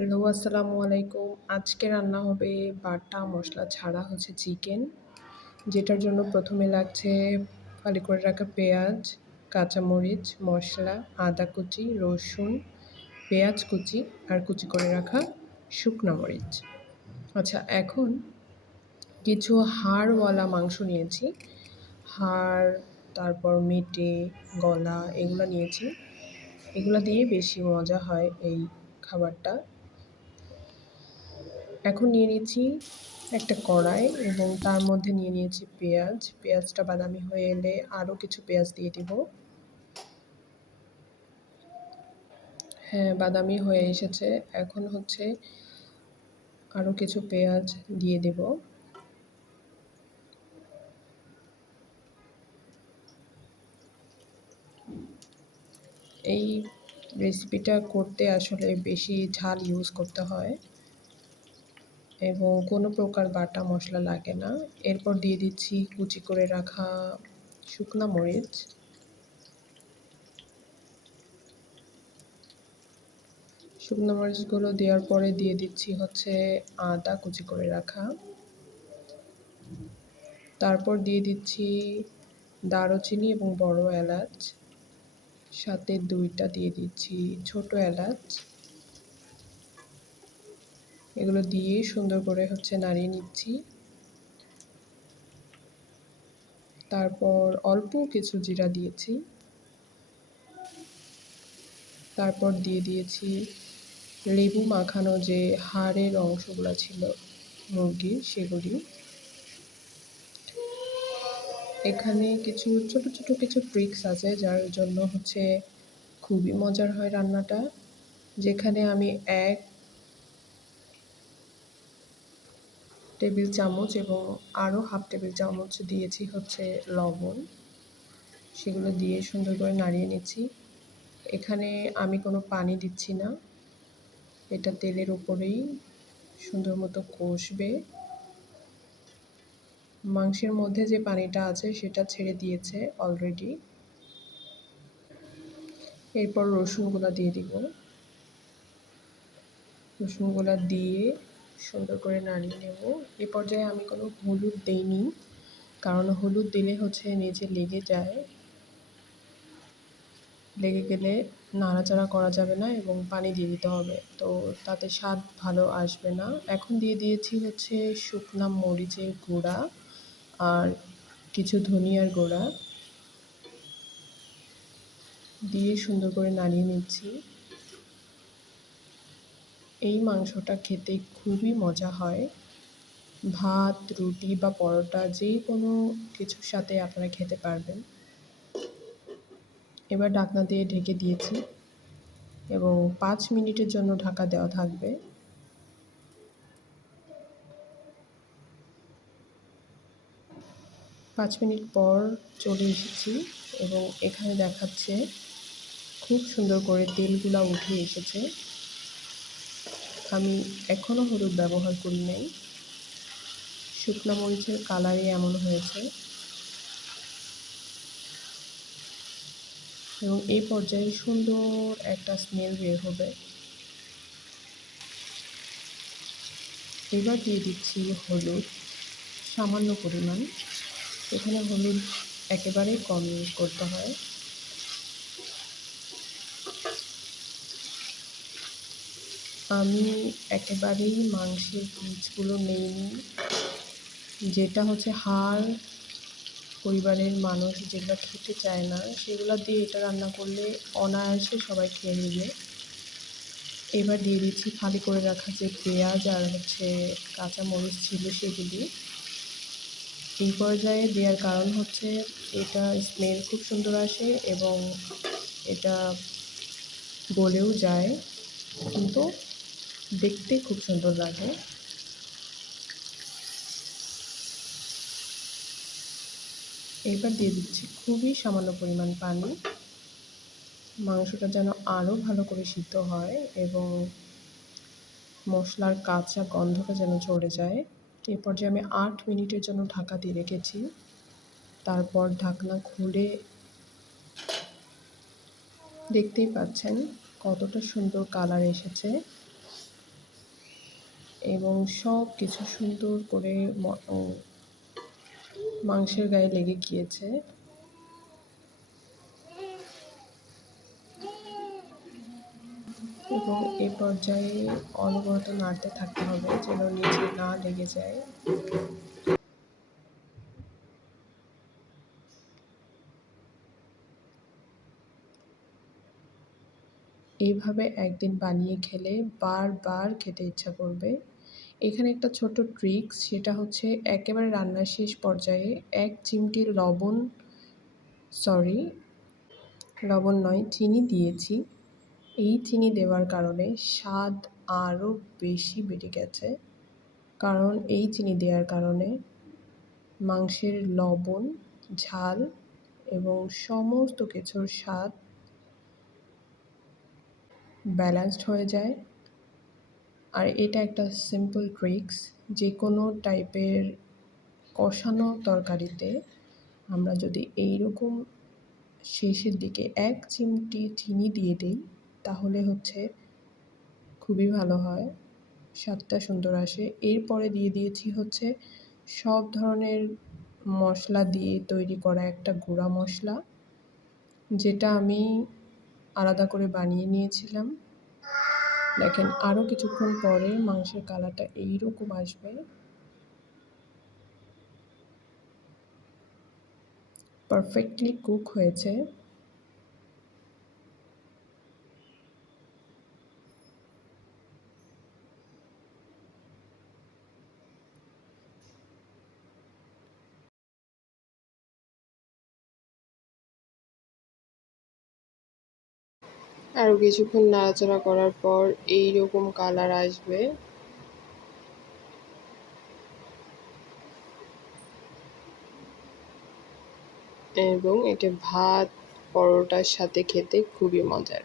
Hello, আসসালামু আলাইকুম। আজকে রান্না হবে বাটা মসলা ছাড়া চিকেন। যেটার জন্য ১ম এ লাগছে ফালি করে রাখা পেঁয়াজ, কাঁচামরিচ, মসলা, আদা কুচি, রসুন, পেঁয়াজ কুচি আর কুচি করে রাখা শুকনা মরিচ। আচ্ছা, এখন কিছু হাড়ওয়ালা মাংস নিয়েছি। হাড়, তারপর মেটে, গলা এগুলা নিয়েছি। এগুলা দিয়ে বেশি মজা হয় এই খাবারটা। এখন নিয়ে নিচ্ছি একটা কড়াই এবং তার মধ্যে নিয়ে নিয়েছি পেঁয়াজ। পেঁয়াজটা বাদামি হয়ে এলে আরও কিছু পেঁয়াজ দিয়ে দিব। হ্যাঁ, বাদামি হয়ে এসেছে। এখন আরও কিছু পেঁয়াজ দিয়ে দেব। এই রেসিপিটা করতে আসলে বেশি ঝাল ইউজ করতে হয় এবং কোনো প্রকার বাটা মশলা লাগে না। এরপর দিয়ে দিচ্ছি কুচি করে রাখা শুকনা মরিচ। শুকনো মরিচগুলো দেওয়ার পরে দিয়ে দিচ্ছি আদা কুচি করে রাখা। তারপর দিয়ে দিচ্ছি দারুচিনি এবং বড় এলাচ, সাথে ২টা দিয়ে দিচ্ছি ছোট এলাচ। এগুলো দিয়ে সুন্দর করে নাড়িয়ে নিচ্ছি। তারপর অল্প কিছু জিরা দিয়েছি। তারপর দিয়ে দিয়েছি লেবু মাখানো যে হাড়ের অংশগুলো ছিল মুরগির, সেগুলি। এখানে কিছু ছোট ছোট কিছু ট্রিক্স আছে যার জন্য খুবই মজার হয় রান্নাটা। যেখানে আমি ১ টেবিল চামচ এবং আরও হাফ টেবিল চামচ দিয়েছি লবণ। সেগুলো দিয়ে সুন্দর করে নাড়িয়ে নিচ্ছি। এখানে আমি কোনো পানি দিচ্ছি না। এটা তেলের উপরেই সুন্দর মতো কষবে। মাংসের মধ্যে যে পানিটা আছে সেটা ছেড়ে দিয়েছে অলরেডি। এরপর রসুনগুলা দিয়ে দিব। রসুনগুলা দিয়ে সুন্দর করে নাড়িয়ে নেব। এ পর্যায়ে আমি কোনো হলুদ দেইনি, কারণ হলুদ দিলে নিচে লেগে যায়। লেগে গেলে নাড়াচাড়া করা যাবে না এবং পানি দিয়ে দিতে হবে, তো তাতে স্বাদ ভালো আসবে না। এখন দিয়ে দিয়েছি শুকনা মরিচের গুঁড়া আর কিছু ধনিয়ার গুঁড়া দিয়ে সুন্দর করে নাড়িয়ে নিচ্ছি। এই মাংসটা খেতে খুবই মজা হয়। ভাত, রুটি বা পরোটা যে কোনো কিছুর সাথে আপনারা খেতে পারবেন। এবার ঢাকনা দিয়ে ঢেকে দিয়েছি এবং ৫ মিনিটের জন্য ঢাকা দেওয়া থাকবে। ৫ মিনিট পর চলে এসেছি এবং এখানে দেখাচ্ছে খুব সুন্দর করে তেলগুলা উঠে এসেছে। আমি এখনও হলুদ ব্যবহার করি নাই। শুকনো মরিচের কালারই এমন হয়েছে এবং এই পর্যায়ে সুন্দর একটা স্মেল বের হবে। এবার দিয়ে দিচ্ছি হলুদ, সামান্য পরিমাণ। এখানে হলুদ একেবারেই কম ইউজ করতে হয়। আমি একেবারেই মাংসের পিসগুলো নেইনি, যেটা হাড় পরিবারের মানুষ যেগুলো খেতে চায় না সেগুলো দিয়ে এটা রান্না করলে অনায়াসে সবাই খেয়ে নেবে। এবার দিয়ে দিচ্ছি ফালি করে রাখা যে পেঁয়াজ আর কাঁচা মরিচ ছিল সেগুলি। এই পর্যায়ে দেওয়ার কারণ এটা স্মেল খুব সুন্দর আসে এবং এটা গলেও যায়, কিন্তু দেখতে খুব সুন্দর লাগে। এবার দিয়ে দিচ্ছি খুবই সামান্য পরিমাণ পানি। মাংসটা যেন আরও ভালো করে সিদ্ধ হয় এবং মশলার কাঁচা গন্ধটা যেন চলে যায়। এই পর্যায়ে আমি ৮ মিনিটের জন্য ঢাকা দিয়ে রেখেছি। তারপর ঢাকনা খুলে দেখতেই পাচ্ছেন কতটা সুন্দর কালার এসেছে। এবং সব কিছু সুন্দর করে মাংসের গায়ে লেগে গিয়েছে। এবং এই পর্যায়ে অনবরত নাড়তে থাকতে হবে যেন নিচে না লেগে যায়। এইভাবে একদিন বানিয়ে খেলে বারবার খেতে ইচ্ছা করবে। এখানে একটা ছোট ট্রিক্স, সেটা হচ্ছে একেবারে রান্নার শেষ পর্যায়ে ১ চিমটি লবণ নয়, চিনি দিয়েছি। এই চিনি দেওয়ার কারণে স্বাদ আরও বেশি বেড়ে গেছে। কারণ এই চিনি দেওয়ার কারণে মাংসের লবণ, ঝাল এবং সমস্ত কিছুর স্বাদ ব্যালেন্সড হয়ে যায়। আর এটা একটা সিম্পল ট্রিক্স, যে কোনো টাইপের কষানো তরকারিতে আমরা যদি এইরকম শেষের দিকে ১ চিমটি চিনি দিয়ে দিই তাহলে হচ্ছে খুবই ভালো হয়, স্বাদটা সুন্দর আসে। এরপরে দিয়ে দিয়েছি হচ্ছে সব ধরনের মশলা দিয়ে তৈরি করা একটা গুঁড়া মশলা, যেটা আমি আলাদা করে বানিয়ে নিয়েছিলাম। দেখেন আরও কিছুক্ষণ পরে মাংসের কালারটা এইরকম আসবে, পারফেক্টলি কুক হয়েছে। আরও কিছুক্ষণ নাড়াচাড়া করার পর এইরকম কালার আসবে। এবং এটা ভাত, পরোটার সাথে খেতে খুবই মজার।